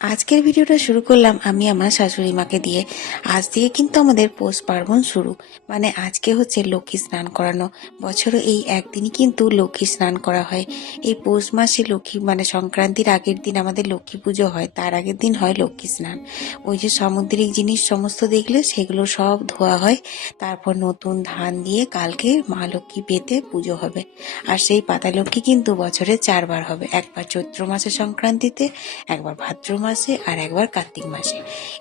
আজকের ভিডিওটা শুরু করলাম আমি আমার শাশুড়ি মাকে দিয়ে। আজ থেকে কিন্তু আমাদের পৌষ পার্বণ শুরু। মানে আজকে হচ্ছে লক্ষ্মী স্নান করানো। বছরে এই একদিনই কিন্তু লক্ষ্মী স্নান করা হয়। এই পৌষ মাসে লক্ষ্মী মানে সংক্রান্তির আগের দিন আমাদের লক্ষ্মী পুজো হয়, তার আগের দিন হয় লক্ষ্মী স্নান। ওই যে সামুদ্রিক জিনিস সমস্ত দেখলে সেগুলো সব ধোয়া হয়, তারপর নতুন ধান দিয়ে কালকে মা লক্ষ্মী পেতে পুজো হবে। আর সেই পাতা লক্ষ্মী কিন্তু বছরে 4 বার হবে, একবার চৈত্র মাসে সংক্রান্তিতে, একবার ভাদ্র মাসে, আর একবার কার্তিক মাসে।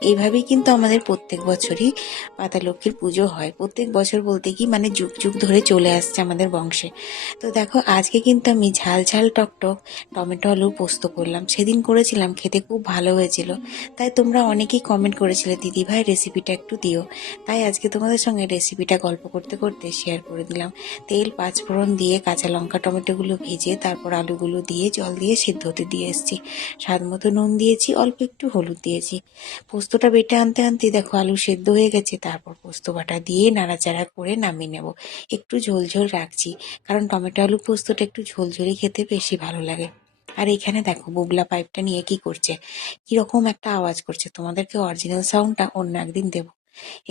এইভাবেই কিন্তু আমাদের প্রত্যেক বছরই পাতা লক্ষ্মীর পুজো হয়। প্রত্যেক বছর বলতে কি মানে যুগ যুগ ধরে চলে আসছে আমাদের বংশে। তো দেখো আজকে কিন্তু আমি ঝাল ঝাল টকটক টমেটো আলুর পোস্ত করলাম। সেদিন করেছিলাম, খেতে খুব ভালো হয়েছিল। তাই তোমরা অনেকেই কমেন্ট করেছিলে দিদি ভাই রেসিপিটা একটু দিও। তাই আজকে তোমাদের সঙ্গে রেসিপিটা গল্প করতে করতে শেয়ার করে দিলাম। তেল পাঁচফোড়ন দিয়ে কাঁচা লঙ্কা টমেটোগুলো ভেজে তারপর আলুগুলো দিয়ে জল দিয়ে সিদ্ধ হতে দিয়ে এসেছি। স্বাদ মতো নুন দিয়েছি, অল্প একটু হলুদ দিয়েছি। পোস্তটা বেটে আনতে আনতে দেখো আলু সেদ্ধ হয়ে গেছে, তারপর পোস্ত বাটা দিয়ে নাড়াচাড়া করে নামিয়ে নেব। একটু ঝোল ঝোল রাখছি, কারণ টমেটো আলু পোস্তটা একটু ঝোলঝোলি খেতে বেশি ভালো লাগে। আর এখানে দেখো বুগলা পাইপটা নিয়ে কি করছে, কিরকম একটা আওয়াজ করছে। তোমাদেরকে অরিজিনাল সাউন্ডটা অন্য একদিন দেবো।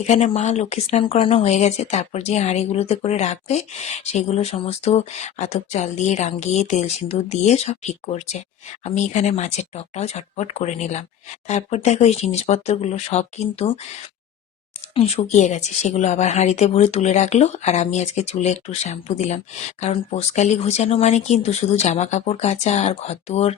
এখানে মা লক্ষ্মী স্নান করানো হয়ে গেছে, তারপর যে হাঁড়িগুলোতে করে রাখবে সেগুলো সমস্ত আতপ চাল দিয়ে রাঙিয়ে তেল সিঁদুর দিয়ে সব ঠিক করছে। আমি এখানে মাছের টকটাও ঝটপট করে নিলাম। তারপর দেখো এই জিনিসপত্রগুলো সব কিন্তু শুকিয়ে গেছে, সেগুলো আবার হাঁড়িতে ভরে তুলে রাখলো। আর আমি আজকে চুলে একটু শ্যাম্পু দিলাম, কারণ পোস্কালি ঘোচানো মানে কিন্তু শুধু জামা কাপড় কাচা আর ঘরদোর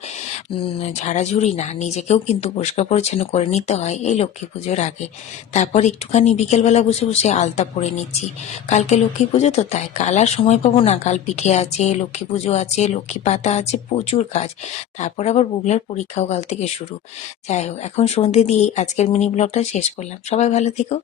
ঝাড়াঝুড়ি না, নিজেকেও কিন্তু পরিষ্কার পরিচ্ছন্ন করে নিতে হয় এই লক্ষ্মী পুজোর আগে। তারপর একটুখানি বিকেলবেলা বসে বসে আলতা পরে নিচ্ছি। কালকে লক্ষ্মী পুজো তো, তাই কাল আর সময় পাবো না। কাল পিঠে আছে, লক্ষ্মী পুজো আছে, লক্ষ্মী পাতা আছে, প্রচুর কাজ। তারপর আবার বুবলার পরীক্ষাও কাল থেকে শুরু। যাই হোক, এখন সন্ধে দিয়ে আজকের মিনি ব্লগটা শেষ করলাম। সবাই ভালো থেকো।